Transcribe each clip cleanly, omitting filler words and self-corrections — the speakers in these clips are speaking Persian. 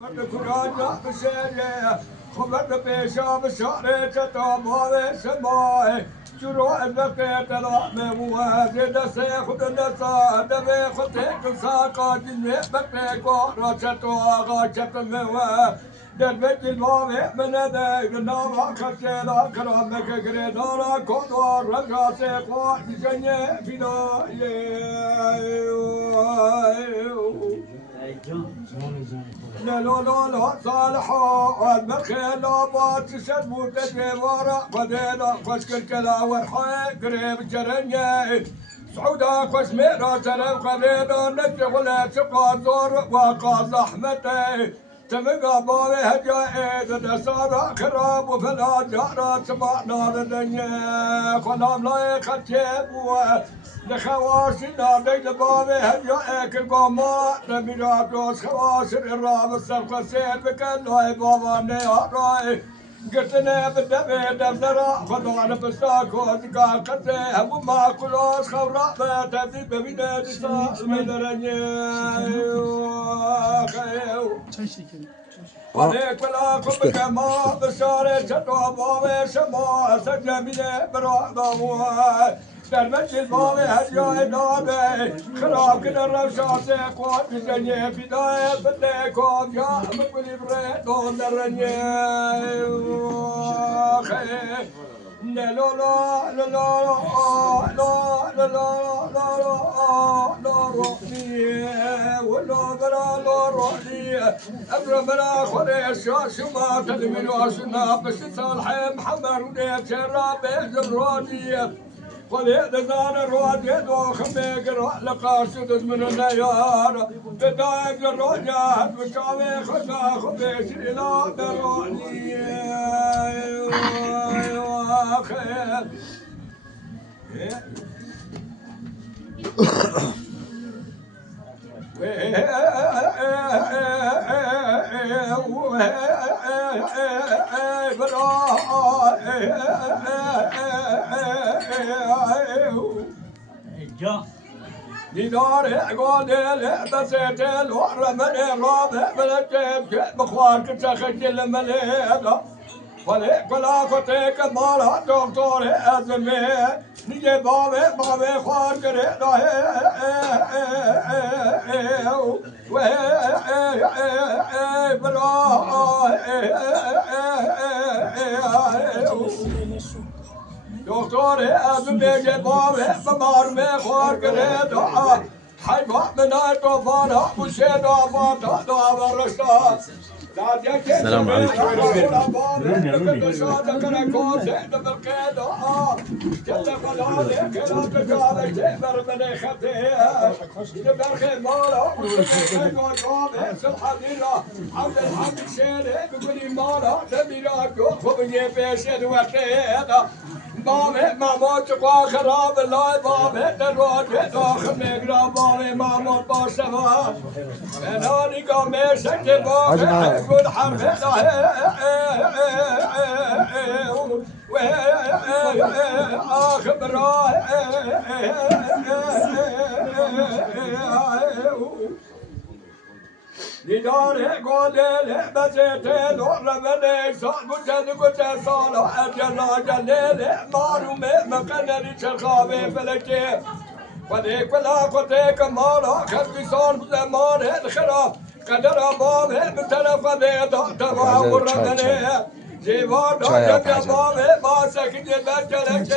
كراجع بسيرة خبرت بيشا بشارة تطابة سماء جروح بقيت الرحمة موازد سيخد النساء دبي خطيك ساقا جنة بقيت رشت وغاشت الموا دربت المامي من ذاك النار خشيلا كرامك قريدارا كودور رجع سيقوا جنة فداية لا لا لا لا صالحة المخيل لابات سلموت الجوارة قدينا قشكل كلا ورحي قريب جرنيا سعودا قش ميرا سلام قدينا نشغل سقا زور وقاص أحمدي تمقى بابي هجائي دسارة خراب وفلا جارة سمعنا لدنيا خلام لا يختيب لخواسي نادي لبابي هجائك القوما نبيرات روس خواسي الراب السبق سيد بكالله بابا نياراي قلتنا بالدبي دبنرا خضعنا بستاكو دقا قتي هم ما كلوس خورا تبدي ببينا دسا المدرنيا عليك ولا كم كما بشارة شتوا بابي شما سجمينة برادموا درمج البابي هجاء نابي خراب كده الرشاسة قوات بزنية بداية بديكم يا مقبلي بريد دون درنية لا لا لا لا لا لا لا لا رؤية ولا برا لا رؤية أبرم برا خلي الشاش وما تدمي واشنا بس صالح محمد وديك شراب زبرانية خلي دزان الرواد وخميق روح لقاصد من النيار بدايق الرجال وشاوي خدا خبيش إلى درانية خير دينار قادل بسيت الوحر من الرابع بلجيب بخوارك تخجل المليل فليك ولا فتيك مالا دكتور أزمي نجي بابي خوار قرينا دكتور أزمي نجي بابي بمار مي خوار قرينا حيبا من الطوفان بشينا فاتا دابا رشتا السلام عليكم. بابي ماما تقوى خراب الله بابي دروات داخل مقرا بابي ماما باشفا اناني قامي شكي بابي يقول حرف اخبر لداره قولي بزيتي لور مني صعب قلت صالح أجل جليل مارو مقنري شرخابي فلكي وليك ولا قتيك مالا خلقي صار زمان الخراب قدر بابي بتلف بيضا تبا ورمني جيبار داجب بابي ما سكت بجلك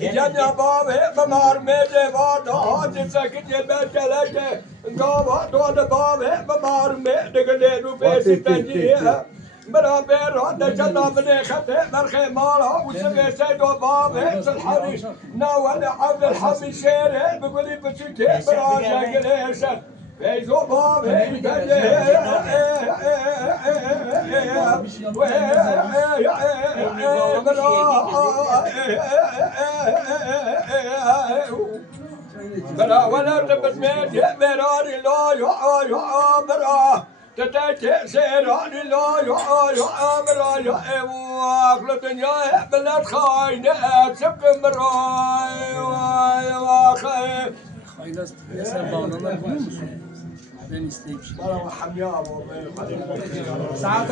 يا بابي بمار ميدي وادا هاتي سكت بجلك قاوا دون بابي بمار ميدي قليلو بيسي تجيه برابر هذا جلا بني خطي مرخي مالا وسمي سيدو بابي الحريش ناول عبد الحمي شيري بقولي بسيتي براجع قليشة فيزو بابي برا ولا تبت ميت براري لا يا برا تتأتي سيراني لا يا أمر يا واقل الدنيا بلاد خاينة سبق مراي واخي خاينة ياسر bağlanır biliyor musun? Ben isteyip والله حمياب والله ساعات